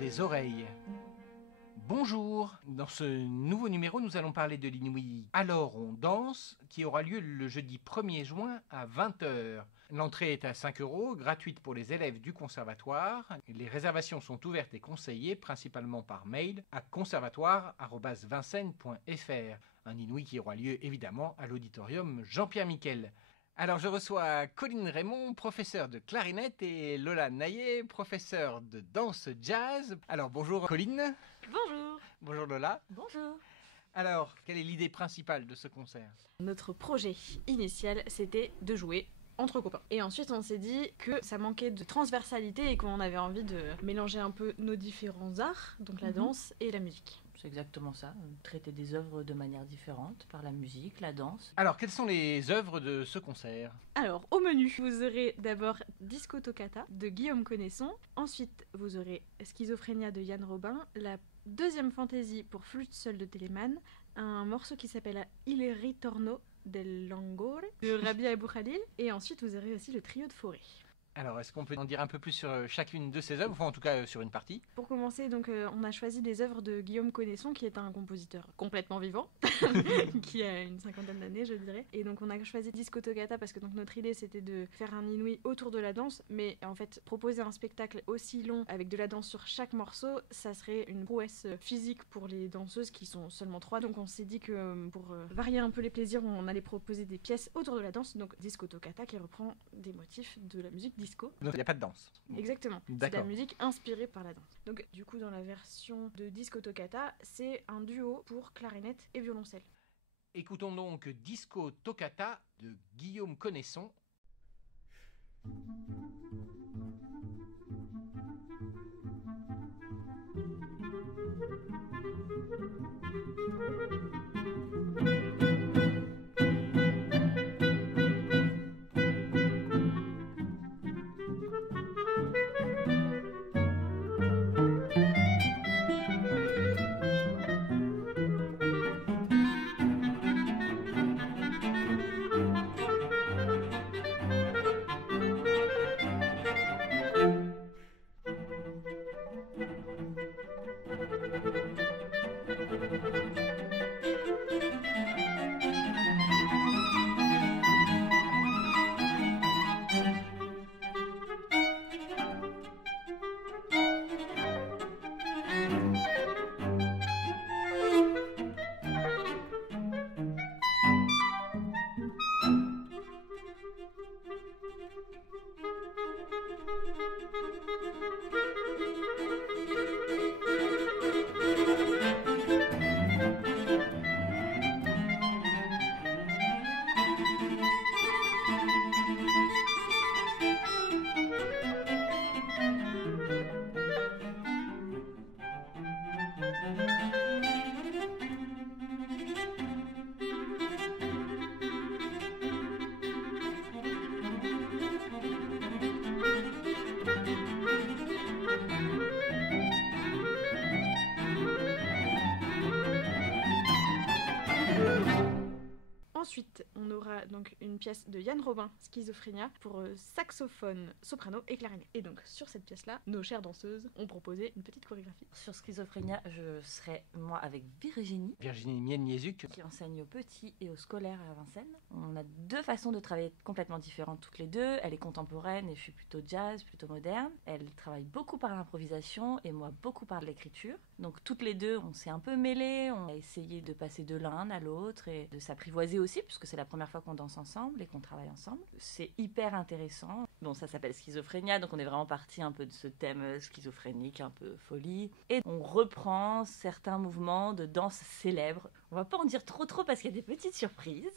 des oreilles. Bonjour, dans ce nouveau numéro, nous allons parler de l'Inouï Alors on danse, qui aura lieu le jeudi 1er juin à 20h. L'entrée est à 5 €, gratuite pour les élèves du conservatoire. Les réservations sont ouvertes et conseillées principalement par mail à conservatoire@vincennes.fr. Un Inouï qui aura lieu évidemment à l'auditorium Jean-Pierre Miquel. Alors je reçois Colline Raymond, professeure de clarinette, et Lola Naillet, professeure de danse jazz. Alors bonjour Colline. Bonjour. Bonjour Lola. Bonjour. Alors, quelle est l'idée principale de ce concert ? Notre projet initial, c'était de jouer entre copains. Et ensuite, on s'est dit que ça manquait de transversalité et qu'on avait envie de mélanger un peu nos différents arts, donc la danse et la musique. C'est exactement ça, traiter des œuvres de manière différente, par la musique, la danse. Alors, quelles sont les œuvres de ce concert ? Alors, au menu, vous aurez d'abord Disco Toccata de Guillaume Connaisson. Ensuite, vous aurez Schizophrénia de Yann Robin, la deuxième fantaisie pour flûte seule de Telemann, un morceau qui s'appelle Il ritorno del Langore de Rabia Abou Khalil, et ensuite vous aurez aussi le trio de Forêt. Alors, est-ce qu'on peut en dire un peu plus sur chacune de ces œuvres, enfin en tout cas sur une partie ? Pour commencer, donc, on a choisi des œuvres de Guillaume Connaisson, qui est un compositeur complètement vivant, qui a une cinquantaine d'années, je dirais. Et donc on a choisi Disco Toccata parce que donc, notre idée c'était de faire un inouï autour de la danse, mais en fait proposer un spectacle aussi long avec de la danse sur chaque morceau, ça serait une prouesse physique pour les danseuses qui sont seulement 3. Donc on s'est dit que pour varier un peu les plaisirs, on allait proposer des pièces autour de la danse, donc Disco Toccata qui reprend des motifs de la musique disco. Donc il n'y a pas de danse. Exactement, c'est de D'accord. la musique inspirée par la danse. Donc du coup dans la version de Disco Toccata, c'est un duo pour clarinette et violoncelle. Écoutons donc Disco Toccata de Guillaume Connaisson. Ensuite, on aura donc une pièce de Yann Robin, Schizophrénia, pour saxophone, soprano et clarinette. Et donc, sur cette pièce-là, nos chères danseuses ont proposé une petite chorégraphie. Sur Schizophrénia, je serai moi avec Virginie, Virginie Mienne-Niezuk. qui enseigne aux petits et aux scolaires à Vincennes. On a deux façons de travailler complètement différentes toutes les deux. Elle est contemporaine et je suis plutôt jazz, plutôt moderne. Elle travaille beaucoup par l'improvisation et moi beaucoup par l'écriture. Donc toutes les deux, on s'est un peu mêlés, on a essayé de passer de l'un à l'autre et de s'apprivoiser aussi, puisque c'est la première fois qu'on danse ensemble et qu'on travaille ensemble. C'est hyper intéressant. Bon, ça s'appelle Schizophrénia, donc on est vraiment parti un peu de ce thème schizophrénique, un peu folie. Et on reprend certains mouvements de danse célèbres. On va pas en dire trop parce qu'il y a des petites surprises.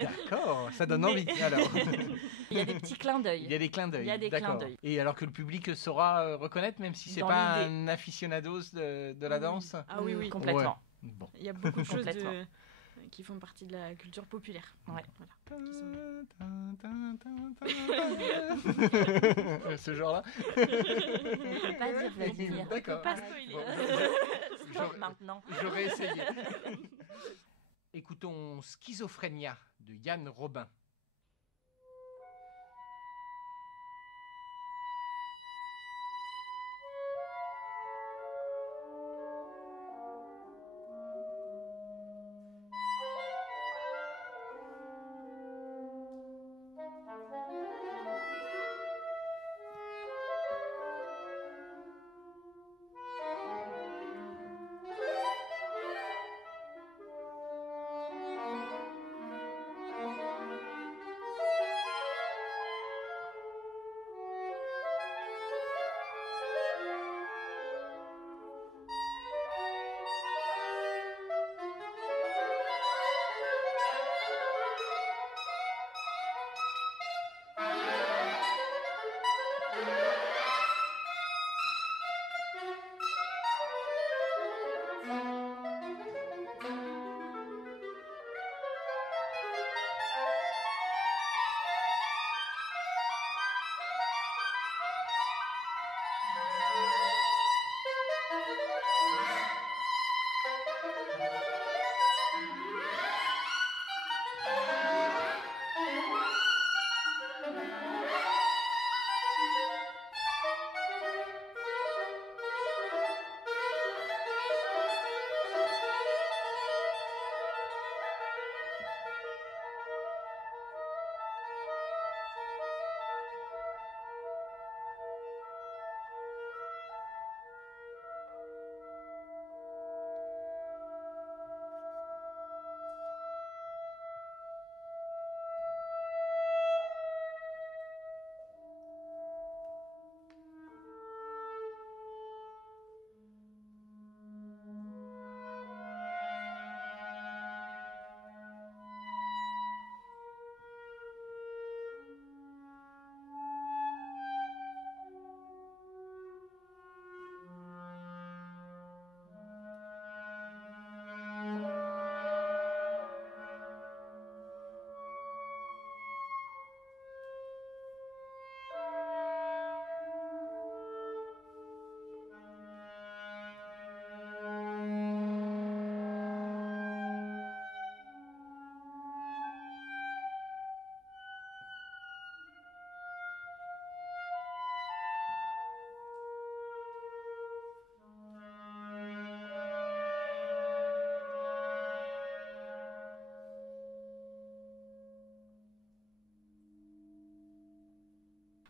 D'accord, ça donne envie alors. Il y a des petits clins d'œil. Il y a des clins d'œil. Il y a des D'accord. clins d'œil. Et alors que le public saura reconnaître, même si c'est Dans pas l'idée. un aficionados de la danse. Ah oui, oui, Complètement. Ouais. Bon. il y a beaucoup de choses Complètement. qui font partie de la culture populaire. Ouais. Voilà. Qui sont- Ce genre-là. On peut pas dire Vladimir. D'accord. Pas spoiler. Bon, Stop j'aurais- maintenant. J'aurais essayé. Écoutons Schizophrénia de Yann Robin.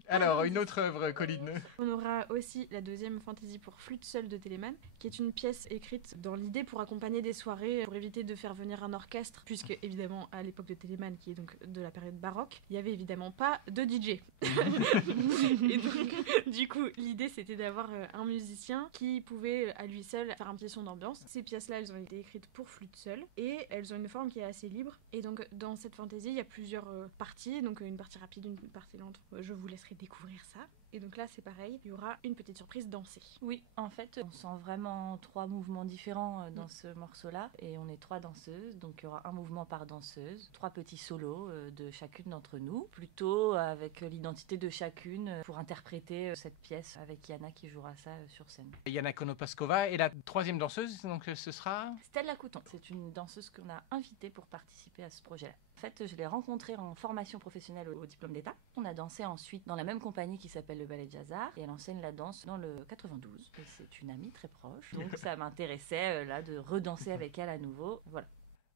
Alors, une autre œuvre, Colline. On aura aussi la deuxième fantaisie pour flûte seule de Telemann, qui est une pièce écrite dans l'idée pour accompagner des soirées, pour éviter de faire venir un orchestre, puisque évidemment à l'époque de Telemann, qui est donc de la période baroque, il n'y avait évidemment pas de DJ. Et donc, du coup, l'idée c'était d'avoir un musicien qui pouvait à lui seul faire un petit son d'ambiance. Ces pièces-là, elles ont été écrites pour flûte seule, et elles ont une forme qui est assez libre. Et donc dans cette fantaisie, il y a plusieurs parties, donc une partie rapide, une partie lente. Je vous laisserai découvrir ça. Et donc là, c'est pareil, il y aura une petite surprise dansée. Oui, en fait, on sent vraiment 3 mouvements différents dans ce morceau-là. Et on est 3 danseuses, donc il y aura un mouvement par danseuse, 3 petits solos de chacune d'entre nous, plutôt avec l'identité de chacune pour interpréter cette pièce avec Yana qui jouera ça sur scène. Yana Konopaskova et la troisième danseuse, donc ce sera... Stella Couton, c'est une danseuse qu'on a invitée pour participer à ce projet-là. En fait, je l'ai rencontrée en formation professionnelle au diplôme d'État. On a dansé ensuite dans la même compagnie qui s'appelle le Ballet Jazzar et elle enseigne la danse dans le 92. Et c'est une amie très proche, donc ça m'intéressait là de redanser avec elle à nouveau. Voilà.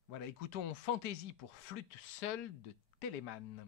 Voilà, écoutons Fantaisie pour flûte seule de Telemann.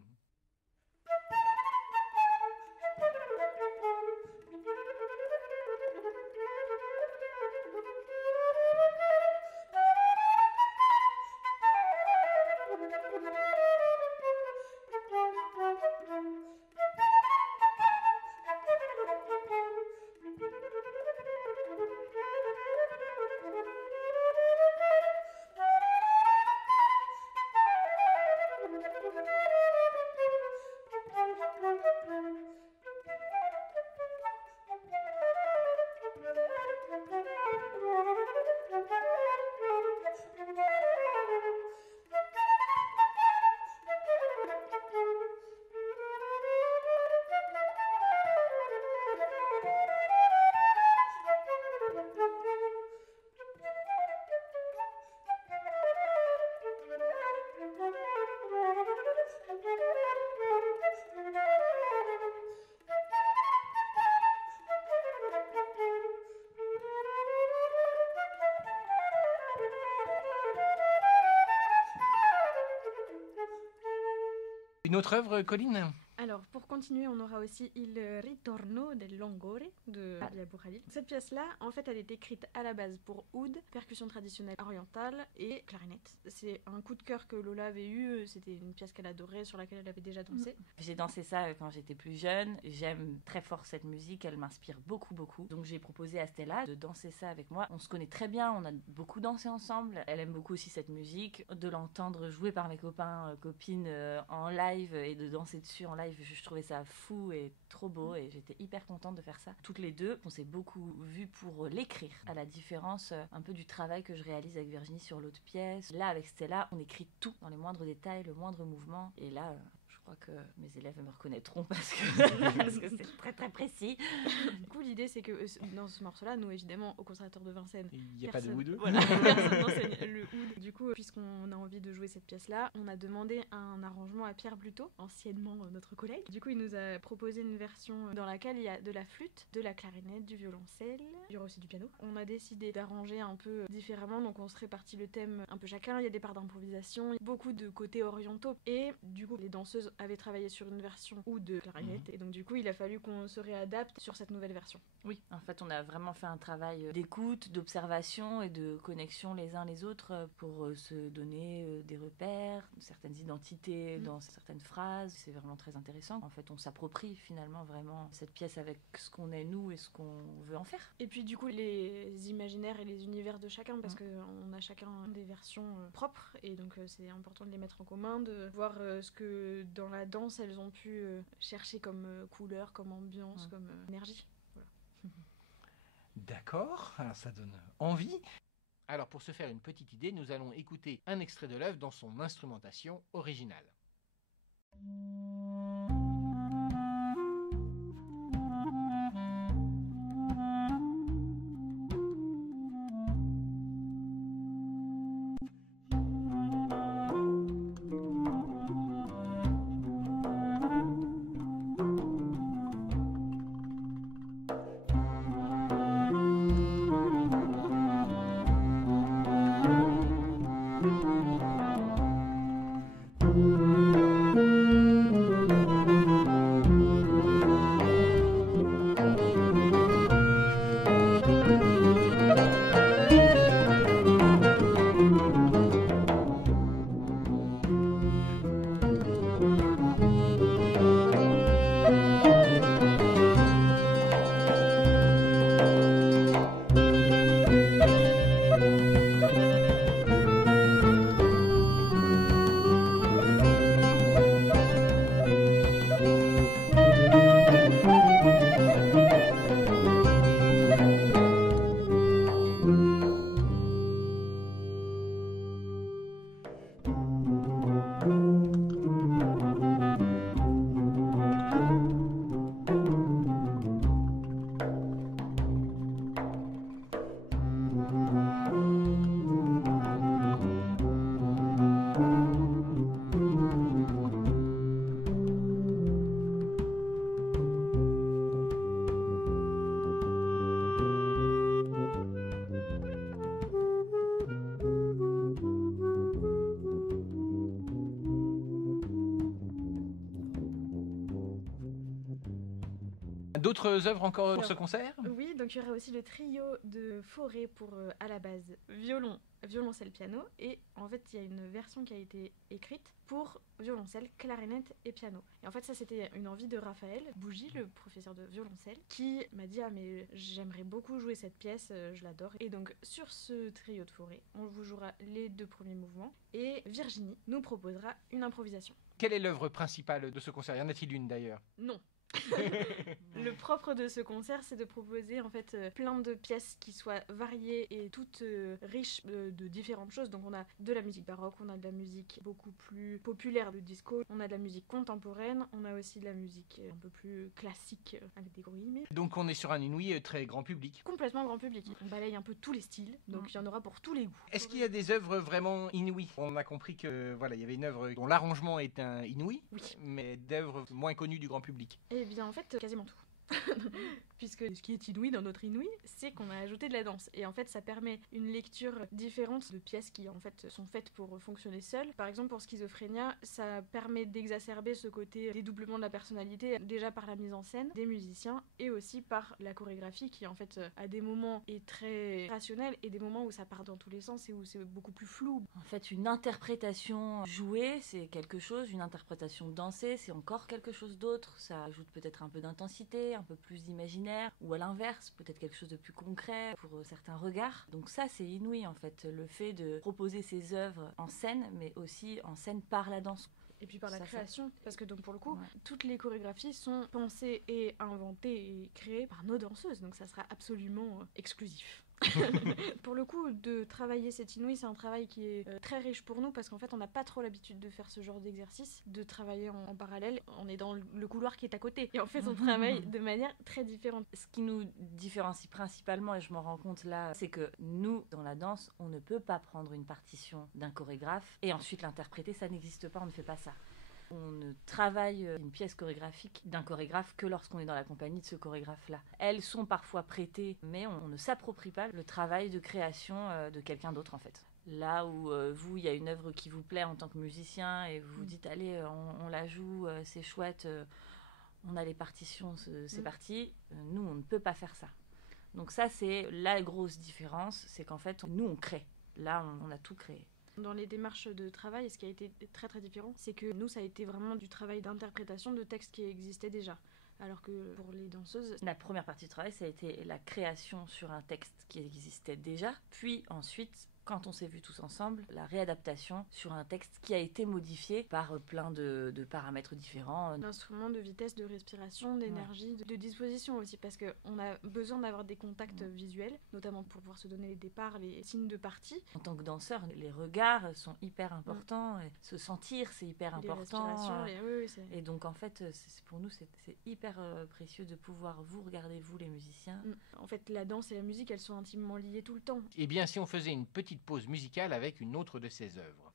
Une autre œuvre, Colline? Alors, pour continuer, on aura aussi Il Ritorno del Longore de Alia Bourhalil. Cette pièce-là, en fait, elle est écrite à la base pour oud, percussion traditionnelle orientale et clarinette. C'est un coup de cœur que Lola avait eu, c'était une pièce qu'elle adorait, sur laquelle elle avait déjà dansé. J'ai dansé ça quand j'étais plus jeune, j'aime très fort cette musique, elle m'inspire beaucoup. Donc j'ai proposé à Stella de danser ça avec moi. On se connaît très bien, on a beaucoup dansé ensemble, elle aime beaucoup aussi cette musique. De l'entendre jouer par mes copains, copines en live et de danser dessus en live, je trouvais ça ça fou et trop beau et j'étais hyper contente de faire ça. Toutes les deux, on s'est beaucoup vues pour l'écrire, à la différence un peu du travail que je réalise avec Virginie sur l'autre pièce. Là, avec Stella, on écrit tout dans les moindres détails, le moindre mouvement. Et là, je crois que mes élèves me reconnaîtront parce que c'est très très précis. Du coup, l'idée, c'est que dans ce morceau-là, nous, évidemment, au Conservatoire de Vincennes, Il n'y a pas de oud. Voilà, personne n'enseigne le oud. Du coup, puisqu'on a envie de jouer cette pièce-là, on a demandé un arrangement à Pierre Bluteau, anciennement notre collègue. Du coup, il nous a proposé une version dans laquelle il y a de la flûte, de la clarinette, du violoncelle, il y aura aussi du piano. On a décidé d'arranger un peu différemment, donc on se répartit le thème un peu chacun. Il y a des parts d'improvisation, beaucoup de côtés orientaux. Et du coup, les danseuses avaient travaillé sur une version ou de clarinette. Et donc, du coup, il a fallu qu'on se réadapte sur cette nouvelle version. Oui, en fait, on a vraiment fait un travail d'écoute, d'observation et de connexion les uns les autres pour se donner des repères, certaines identités dans certaines phrases. C'est vraiment très intéressant. En fait, on s'approprie finalement vraiment cette pièce avec ce qu'on est nous et ce qu'on veut en faire. Et puis, du coup, les imaginaires et les univers de chacun, parce qu'on a chacun des versions propres, et donc c'est important de les mettre en commun, de voir ce que dans la danse, elles ont pu chercher comme couleur, comme ambiance, comme énergie. Voilà. D'accord, alors ça donne envie. Alors pour se faire une petite idée, nous allons écouter un extrait de l'œuvre dans son instrumentation originale. D'autres œuvres encore pour ce concert ? Oui, donc il y aura aussi le trio de Forêt pour, à la base, violon, violoncelle, piano. Et en fait, il y a une version qui a été écrite pour violoncelle, clarinette et piano. Et en fait, ça, c'était une envie de Raphaël Bougie, le professeur de violoncelle, qui m'a dit « Ah, mais j'aimerais beaucoup jouer cette pièce, je l'adore. » Et donc, sur ce trio de Forêt, on vous jouera les 2 premiers mouvements. Et Virginie nous proposera une improvisation. Quelle est l'œuvre principale de ce concert ? Y en a-t-il une d'ailleurs ? Non. Le propre de ce concert, c'est de proposer en fait plein de pièces qui soient variées et toutes riches de différentes choses. Donc on a de la musique baroque, on a de la musique beaucoup plus populaire de disco, on a de la musique contemporaine, on a aussi de la musique un peu plus classique avec des gros guillemets. Donc on est sur un inouï très grand public. Complètement grand public. On balaye un peu tous les styles, donc il y en aura pour tous les goûts. Est-ce qu'il y a des œuvres vraiment inouïes ? On a compris que voilà, il y avait une œuvre dont l'arrangement est un inouï, mais d'œuvres moins connues du grand public. Eh bien en fait, quasiment tout. Puisque ce qui est inouï dans notre inouï, c'est qu'on a ajouté de la danse. Et en fait, ça permet une lecture différente de pièces qui en fait sont faites pour fonctionner seules. Par exemple, pour Schizophrénia, ça permet d'exacerber ce côté dédoublement de la personnalité, déjà par la mise en scène des musiciens et aussi par la chorégraphie qui en fait à des moments est très rationnelle et des moments où ça part dans tous les sens et où c'est beaucoup plus flou. En fait, une interprétation jouée, c'est quelque chose, une interprétation dansée, c'est encore quelque chose d'autre. Ça ajoute peut-être un peu d'intensité, un peu plus d'imaginaire, ou à l'inverse, peut-être quelque chose de plus concret pour certains regards. Donc ça, c'est inouï en fait, le fait de proposer ces œuvres en scène, mais aussi en scène par la danse. Et puis par la Ça, création, parce que donc pour le coup, Ouais. toutes les chorégraphies sont pensées et inventées et créées par nos danseuses, donc ça sera absolument exclusif. Pour le coup, de travailler cette inouïe, c'est un travail qui est très riche pour nous parce qu'en fait, on n'a pas trop l'habitude de faire ce genre d'exercice, de travailler en parallèle. On est dans le couloir qui est à côté. Et en fait, on travaille de manière très différente. Ce qui nous différencie principalement, et je m'en rends compte là, c'est que nous, dans la danse, on ne peut pas prendre une partition d'un chorégraphe et ensuite l'interpréter, ça n'existe pas, on ne fait pas ça. On ne travaille une pièce chorégraphique d'un chorégraphe que lorsqu'on est dans la compagnie de ce chorégraphe-là. Elles sont parfois prêtées, mais on ne s'approprie pas le travail de création de quelqu'un d'autre en fait. Là où vous, il y a une œuvre qui vous plaît en tant que musicien et vous vous dites allez, on la joue, c'est chouette, on a les partitions, c'est parti. Nous, on ne peut pas faire ça. Donc ça, c'est la grosse différence, c'est qu'en fait, nous, on crée. Là, on a tout créé. Dans les démarches de travail, ce qui a été très très différent, c'est que nous, ça a été vraiment du travail d'interprétation de textes qui existaient déjà. Alors que pour les danseuses, La première partie du travail, ça a été la création sur un texte qui existait déjà, puis ensuite, quand on s'est vus tous ensemble, la réadaptation sur un texte qui a été modifié par plein de paramètres différents. l'instrument de vitesse, de respiration, d'énergie, de disposition aussi, parce qu'on a besoin d'avoir des contacts visuels, notamment pour pouvoir se donner les départs, les signes de partie. En tant que danseur, les regards sont hyper importants, et se sentir, c'est hyper Les important. respirations, oui, Et donc en fait, pour nous, c'est hyper précieux de pouvoir vous regarder, vous les musiciens. En fait, la danse et la musique, elles sont intimement liées tout le temps. Eh bien, si on faisait une petite pause musicale avec une autre de ses œuvres.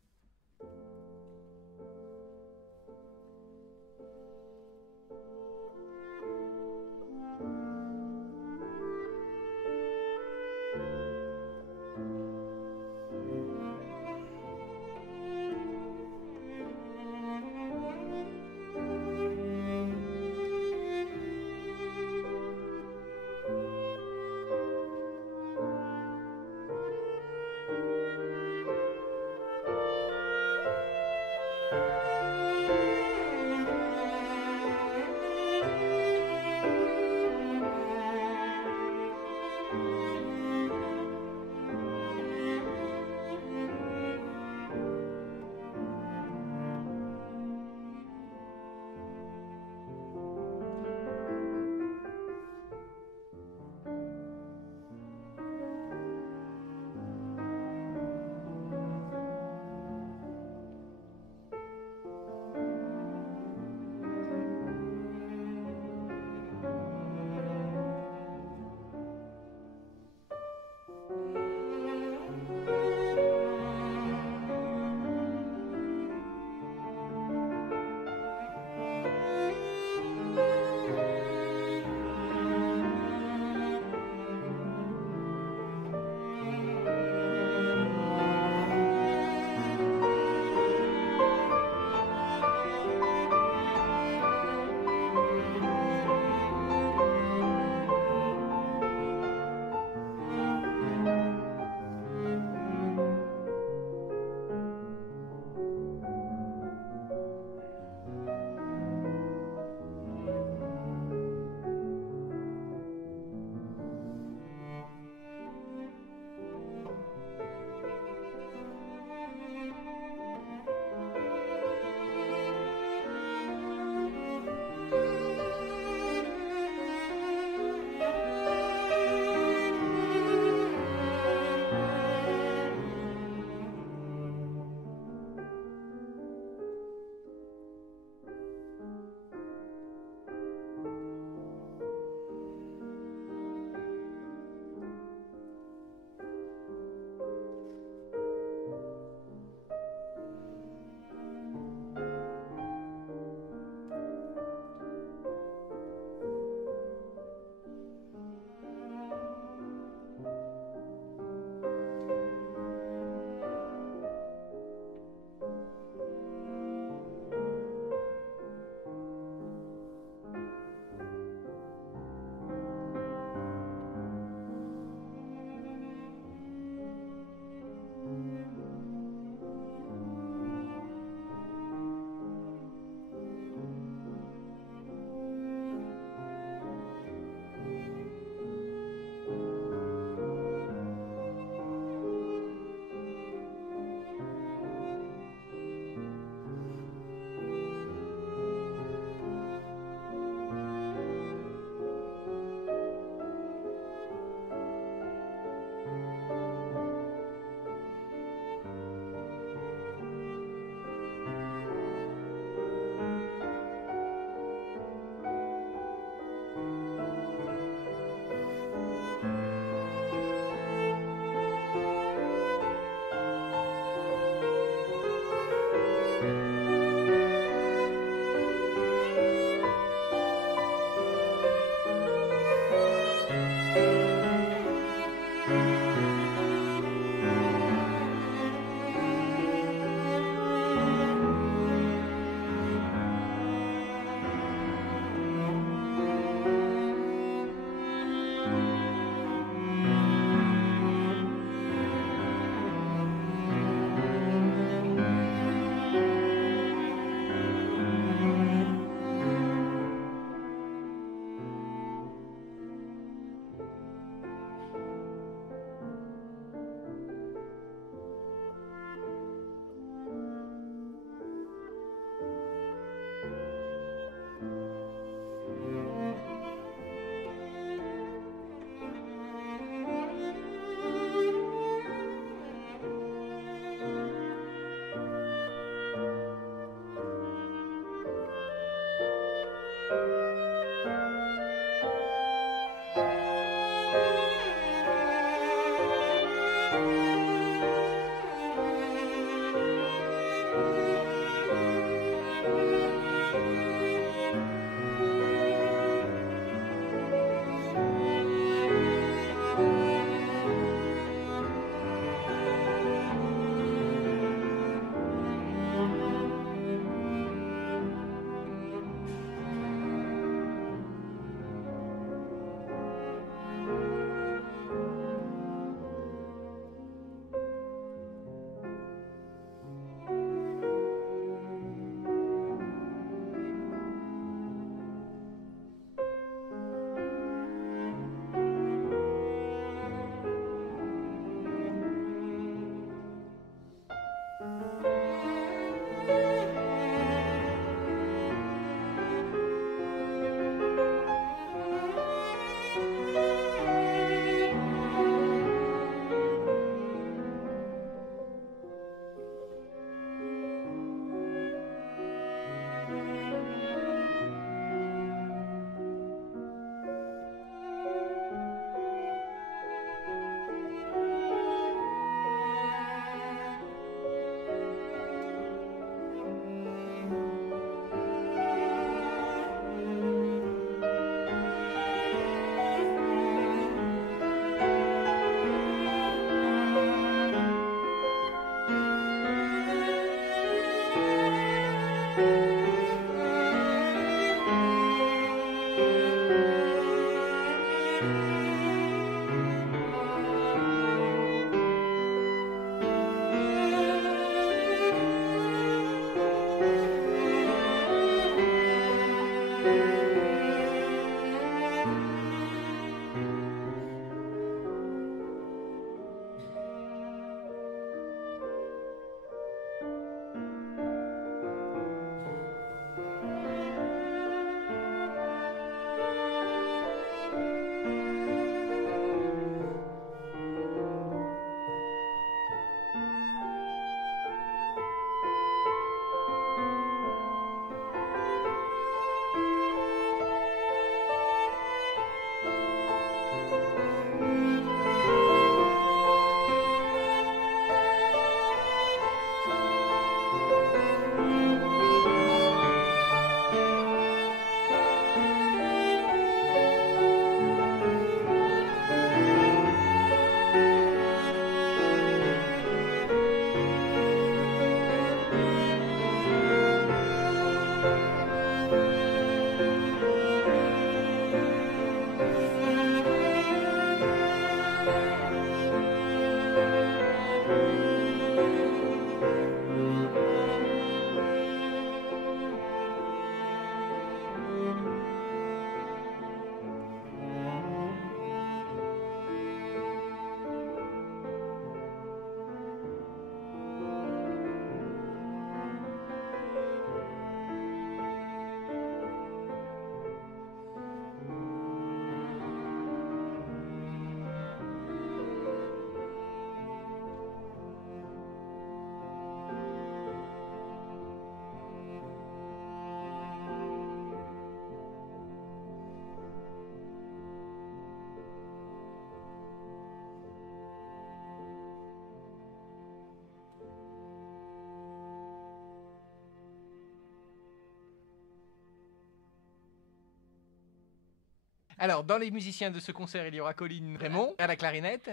Alors, dans les musiciens de ce concert, il y aura Colline Raymond à la clarinette.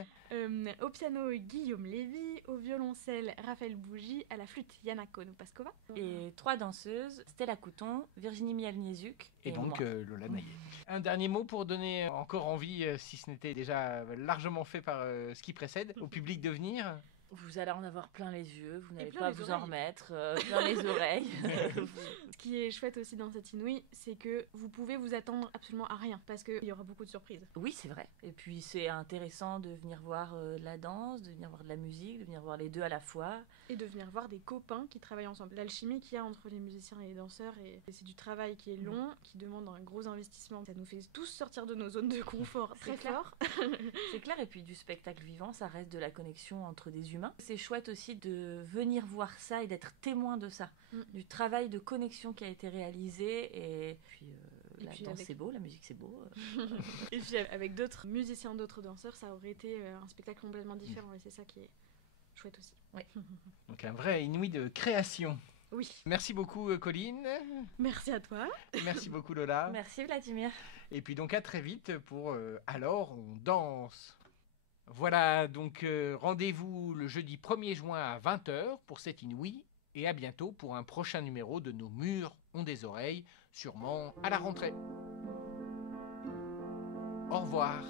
Au piano, Guillaume Lévy. Au violoncelle, Raphaël Bougie. À la flûte, Yana Konopaskova. Et 3 danseuses, Stella Couton, Virginie Mialniezuk Et donc moi. Lola Naillet. Un dernier mot pour donner encore envie, si ce n'était déjà largement fait par ce qui précède, au public de venir. Vous allez en avoir plein les yeux, vous n'allez plein pas les vous en oreilles. remettre, plein les oreilles. Ce qui est chouette aussi dans cette Inouï, c'est que vous pouvez vous attendre absolument à rien parce qu'il y aura beaucoup de surprises. Oui, c'est vrai. Et puis c'est intéressant de venir voir de la danse, de venir voir de la musique, de venir voir les deux à la fois. Et de venir voir des copains qui travaillent ensemble. L'alchimie qu'il y a entre les musiciens et les danseurs, et c'est du travail qui est long, qui demande un gros investissement. Ça nous fait tous sortir de nos zones de confort très clair. fort. C'est clair, et puis du spectacle vivant, ça reste de la connexion entre des humains. C'est chouette aussi de venir voir ça et d'être témoin de ça, du travail de connexion qui a été réalisé. Et puis la danse c'est beau, la musique c'est beau. Et puis avec d'autres musiciens, d'autres danseurs, ça aurait été un spectacle complètement différent, et c'est ça qui est chouette aussi. Oui. Donc un vrai Inouï de création. Oui. Merci beaucoup Colline. Merci à toi. Merci beaucoup Lola. Merci Vladimir. Et puis donc à très vite pour Alors on danse. Voilà, donc rendez-vous le jeudi 1er juin à 20h pour cette Inouï, et à bientôt pour un prochain numéro de Nos murs ont des oreilles, sûrement à la rentrée. Au revoir.